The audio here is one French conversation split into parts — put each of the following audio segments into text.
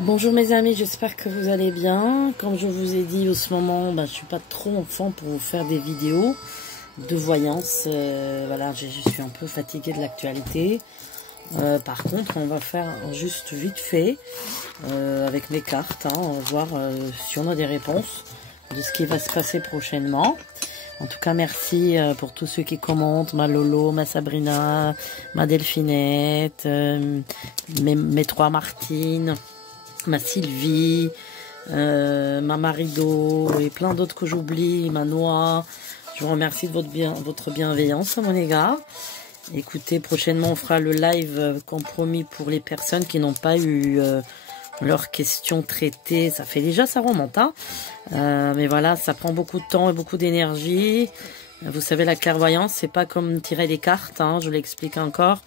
Bonjour mes amis, j'espère que vous allez bien. Comme je vous ai dit, en ce moment, je suis pas trop en forme pour vous faire des vidéos de voyance. Voilà, je suis un peu fatiguée de l'actualité. Par contre, on va faire juste vite fait avec mes cartes. On va voir si on a des réponses de ce qui va se passer prochainement. En tout cas, merci pour tous ceux qui commentent, ma Lolo, ma Sabrina, ma Delphinette, mes trois Martines, ma Sylvie, ma Marido et plein d'autres que j'oublie, ma Noix. Je vous remercie de votre bienveillance à mon égard. Écoutez, prochainement on fera le live compromis pour les personnes qui n'ont pas eu leurs questions traitées. Ça fait déjà, ça remonte, hein. Mais voilà, ça prend beaucoup de temps et beaucoup d'énergie. Vous savez, la clairvoyance, c'est pas comme tirer des cartes, hein, je l'explique encore.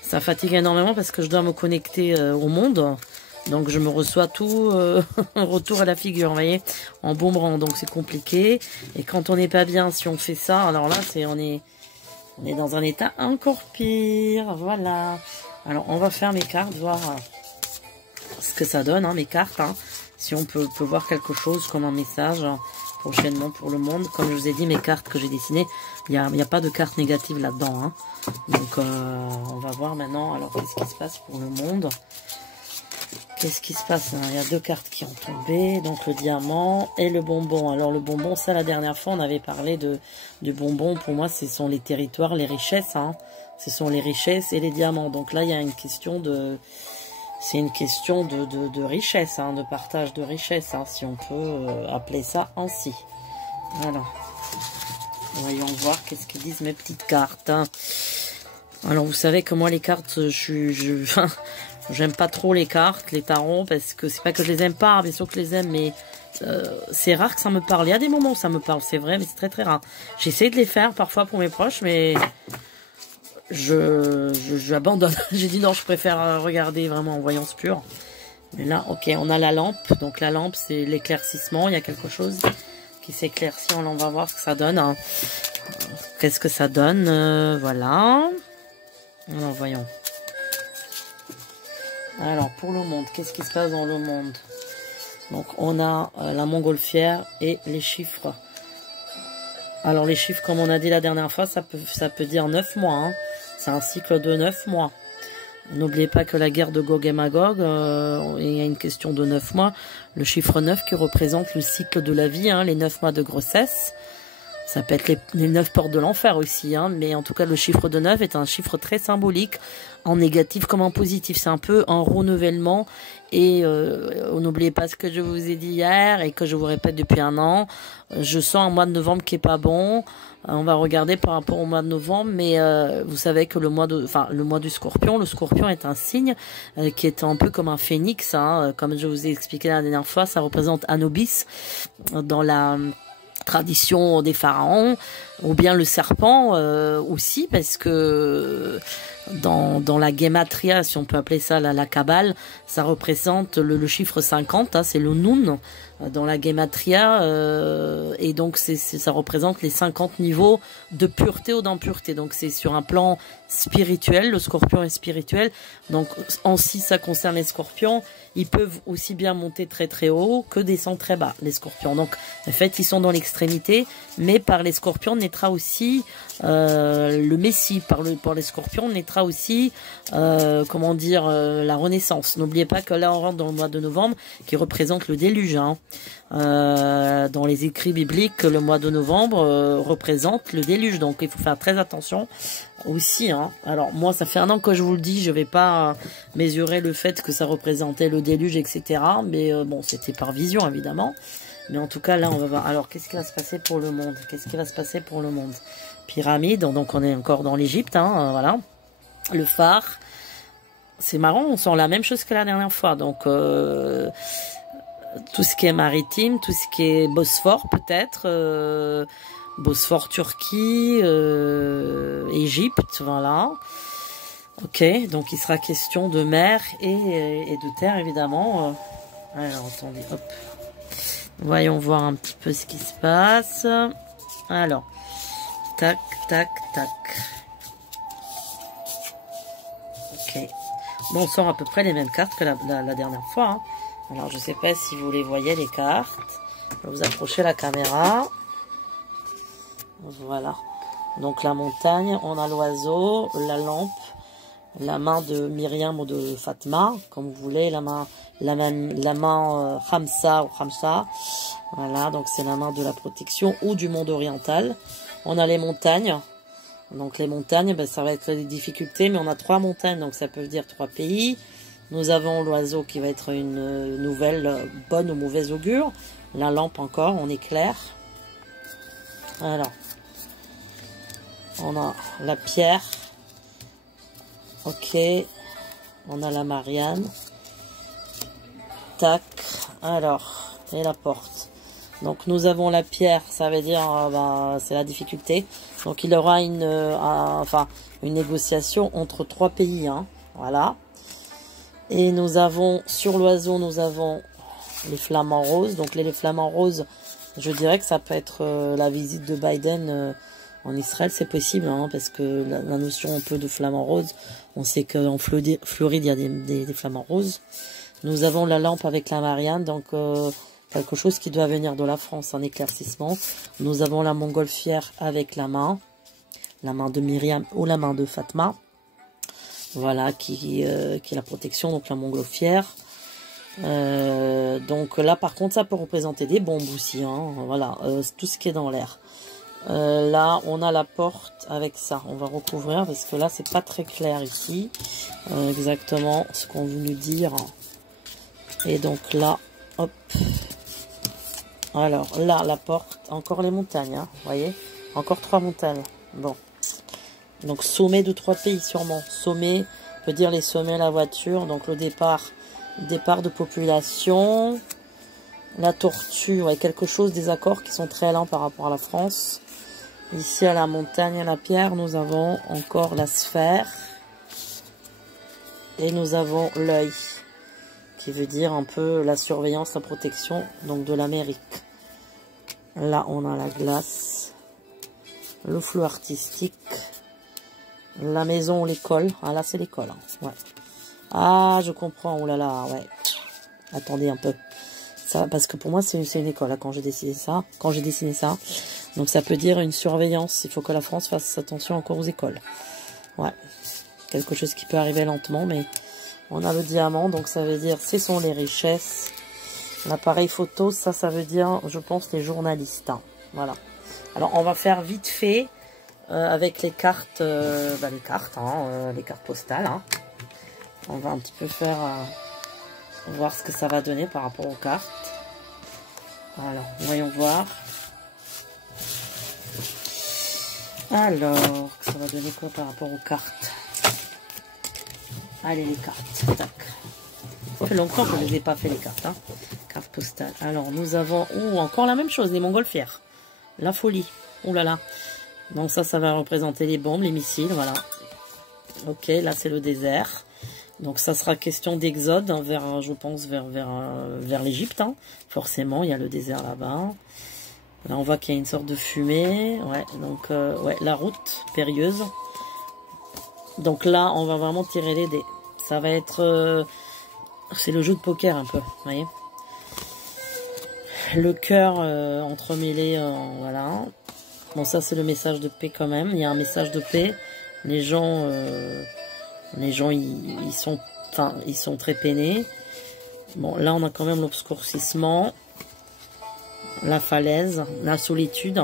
Ça fatigue énormément parce que je dois me connecter au monde. Donc je me reçois tout en retour à la figure, vous voyez, en boomerang. Donc c'est compliqué. Et quand on n'est pas bien, si on fait ça, alors là, on est dans un état encore pire. Voilà. Alors on va faire mes cartes, voir ce que ça donne, hein, mes cartes. Hein. Si on peut voir quelque chose comme un message prochainement pour le monde. Comme je vous ai dit, mes cartes que j'ai dessinées, il n'y a pas de cartes négatives là-dedans. Hein. Donc on va voir maintenant, alors qu'est-ce qui se passe pour le monde. Qu'est-ce qui se passe? Il y a deux cartes qui ont tombé, donc le diamant et le bonbon. Alors le bonbon, ça la dernière fois on avait parlé du bonbon. Pour moi, ce sont les territoires, les richesses. Hein. Ce sont les richesses et les diamants. Donc là, il y a une question de... C'est une question de richesse, hein, de partage de richesse, hein, si on peut appeler ça ainsi. Voilà. Voyons voir qu'est-ce qu'ils disent mes petites cartes. Hein. Alors vous savez que moi les cartes, j'aime pas trop les cartes, les tarots, parce que c'est pas que je les aime pas, bien sûr que je les aime, mais c'est rare que ça me parle. Il y a des moments où ça me parle, c'est vrai, mais c'est très très rare. J'essaie de les faire parfois pour mes proches, mais j'abandonne. J'ai dit non, je préfère regarder vraiment en voyance pure. Mais là, ok, on a la lampe. Donc la lampe, c'est l'éclaircissement. Il y a quelque chose qui s'éclaircit. On va voir ce que ça donne. Hein. Qu'est-ce que ça donne? Voilà. Alors, voyons. Alors, pour le monde, qu'est-ce qui se passe dans le monde? Donc, on a la montgolfière et les chiffres. Alors, les chiffres, comme on a dit la dernière fois, ça peut dire 9 mois. Hein. C'est un cycle de 9 mois. N'oubliez pas que la guerre de Gog et Magog, il y a une question de 9 mois. Le chiffre 9 qui représente le cycle de la vie, hein, les 9 mois de grossesse. Ça peut être les 9 portes de l'enfer aussi, hein, mais en tout cas le chiffre de 9 est un chiffre très symbolique, en négatif comme en positif. C'est un peu un renouvellement et n'oubliez pas ce que je vous ai dit hier et que je vous répète depuis un an. Je sens un mois de novembre qui est pas bon. On va regarder par rapport au mois de novembre, mais vous savez que le mois du Scorpion, le Scorpion est un signe qui est un peu comme un phénix, hein, comme je vous ai expliqué la dernière fois. Ça représente Anubis dans la tradition des pharaons, ou bien le serpent aussi, parce que dans la gematria, si on peut appeler ça la Kabbale, ça représente le chiffre 50, hein, c'est le Nun dans la gematria, et donc ça représente les 50 niveaux de pureté ou d'impureté. Donc c'est sur un plan spirituel, le scorpion est spirituel, donc en si ça concerne les scorpions, ils peuvent aussi bien monter très très haut que descendre très bas, les scorpions. Donc en fait ils sont dans l'extrémité, mais par les scorpions naîtra aussi le Messie, par les scorpions naîtra aussi comment dire, la renaissance. N'oubliez pas que là on rentre dans le mois de novembre qui représente le déluge, hein. Dans les écrits bibliques, le mois de novembre représente le déluge, donc il faut faire très attention aussi, hein. Alors moi ça fait un an que je vous le dis, je vais pas mesurer le fait que ça représentait le déluge, etc. Mais bon, c'était par vision évidemment. Mais en tout cas là on va voir. Alors qu'est-ce qui va se passer pour le monde? Qu'est-ce qui va se passer pour le monde? Pyramide, donc on est encore dans l'Égypte, hein, voilà. Le phare, c'est marrant, on sent la même chose que la dernière fois, donc tout ce qui est maritime, tout ce qui est Bosphore peut-être, Bosphore, Turquie, Égypte, voilà. Ok, donc il sera question de mer et de terre évidemment. Alors attendez, hop. Voyons voir un petit peu ce qui se passe. Alors, tac, tac, tac. Ok. Bon, on sort à peu près les mêmes cartes que la dernière fois. Hein. Alors, je sais pas si vous les voyez, les cartes. Je vais vous approcher la caméra. Voilà. Donc, la montagne, on a l'oiseau, la lampe, la main de Myriam ou de Fatma, comme vous voulez, la main Khamsa ou Khamsa. Voilà, donc c'est la main de la protection ou du monde oriental. On a les montagnes. Donc les montagnes, ben, ça va être des difficultés, mais on a 3 montagnes, donc ça peut dire 3 pays. Nous avons l'oiseau qui va être une nouvelle bonne ou mauvaise augure. La lampe encore, on est clair. Alors, on a la pierre. Ok, on a la Marianne. Tac, alors, et la porte. Donc nous avons la pierre, ça veut dire, c'est la difficulté. Donc il y aura une négociation entre 3 pays, hein, voilà. Et nous avons, sur l'oiseau, nous avons les flamants roses. Donc les flamants roses, je dirais que ça peut être la visite de Biden en Israël, c'est possible, hein, parce que la notion un peu de flamants roses, on sait qu'en Floride, il y a des flamants roses. Nous avons la lampe avec la Marianne, donc quelque chose qui doit venir de la France, en éclaircissement. Nous avons la montgolfière avec la main de Myriam ou la main de Fatma. Voilà, qui est la protection, donc la montgolfière. Donc là, par contre, ça peut représenter des bombes aussi, hein, voilà, tout ce qui est dans l'air. Là, on a la porte avec ça. On va recouvrir parce que là, c'est pas très clair ici. Exactement ce qu'on veut nous dire. Et donc là, hop. Alors là, la porte, encore les montagnes, hein, vous voyez. Encore 3 montagnes. Bon. Donc sommet de 3 pays sûrement. Sommet, peut dire les sommets à la voiture. Donc le départ de population. La tortue, ouais, quelque chose des accords qui sont très lents par rapport à la France. Ici à la montagne, à la pierre, nous avons encore la sphère. Et nous avons l'œil, qui veut dire un peu la surveillance, la protection, donc de l'Amérique. Là, on a la glace, le flou artistique, la maison ou l'école. Ah là, c'est l'école, hein. Ouais. Ah, je comprends, oh là là, ouais. Attendez un peu. Ça, parce que pour moi, c'est une école, là, quand j'ai dessiné ça. Donc, ça peut dire une surveillance. Il faut que la France fasse attention encore aux écoles. Ouais. Quelque chose qui peut arriver lentement, mais on a le diamant, donc ça veut dire, ce sont les richesses. L'appareil photo, ça veut dire, je pense, les journalistes. Hein. Voilà. Alors, on va faire vite fait avec les cartes, les cartes postales. Hein. On va un petit peu faire, voir ce que ça va donner par rapport aux cartes. Alors, voyons voir. Alors, ça va donner quoi par rapport aux cartes? Allez, les cartes. Tac. Ça fait longtemps que je ne les ai pas fait, les cartes. Hein. Cartes postales. Alors, nous avons... Oh, encore la même chose, les montgolfières. La folie. Oh là là. Donc ça va représenter les bombes, les missiles, voilà. Ok, là, c'est le désert. Donc, ça sera question d'exode hein, vers, je pense, vers l'Égypte. Hein. Forcément, il y a le désert là-bas. Là, on voit qu'il y a une sorte de fumée. Ouais, donc, ouais, la route périlleuse. Donc là, on va vraiment tirer les dés. Ça va être... c'est le jeu de poker un peu, vous voyez. Le cœur entremêlé, voilà. Bon, ça, c'est le message de paix quand même. Il y a un message de paix. Les gens, ils sont très peinés. Bon, là, on a quand même l'obscurcissement. La falaise, la solitude.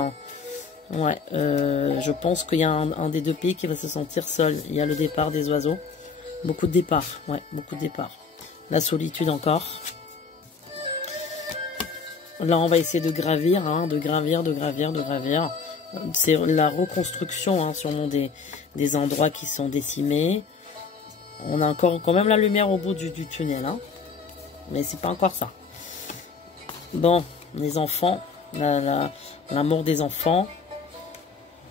Ouais, je pense qu'il y a un des 2 pays qui va se sentir seul. Il y a le départ des oiseaux. Beaucoup de départs, ouais, beaucoup de départs. La solitude encore. Là, on va essayer de gravir, hein, de gravir. C'est la reconstruction, hein, sûrement des endroits qui sont décimés. On a encore quand même la lumière au bout du tunnel, hein. Mais c'est pas encore ça. Bon, les enfants, l'amour des enfants.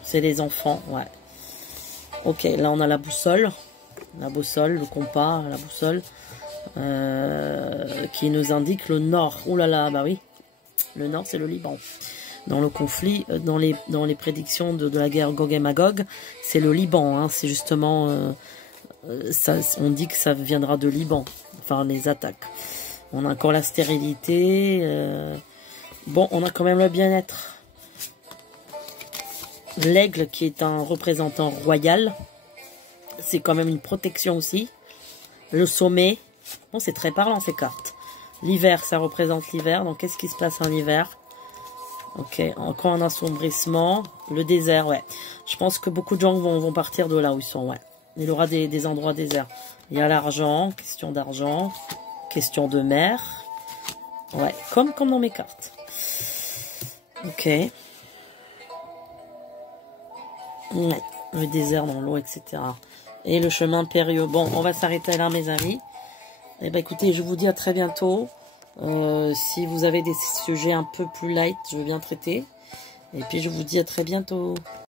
C'est les enfants, ouais. Ok, là on a la boussole, le compas, la boussole, qui nous indique le nord. Ouh là là, bah oui, le nord c'est le Liban. Dans le conflit, dans les prédictions de la guerre Gog et Magog, c'est le Liban, hein, c'est justement, on dit que ça viendra de Liban, enfin les attaques. On a encore la stérilité. Bon, on a quand même le bien-être. L'aigle qui est un représentant royal. C'est quand même une protection aussi. Le sommet. Bon, c'est très parlant ces cartes. L'hiver, ça représente l'hiver. Donc, qu'est-ce qui se passe en hiver? Ok, encore un assombrissement. Le désert, ouais. Je pense que beaucoup de gens vont partir de là où ils sont, ouais. Il y aura des endroits déserts. Il y a l'argent, question d'argent. Question de mer. Ouais, comme dans mes cartes. Ok. Ouais, le désert dans l'eau, etc. Et le chemin périlleux. Bon, on va s'arrêter là, mes amis. Eh ben, écoutez, je vous dis à très bientôt. Si vous avez des sujets un peu plus light, je veux bien traiter. Et puis, je vous dis à très bientôt.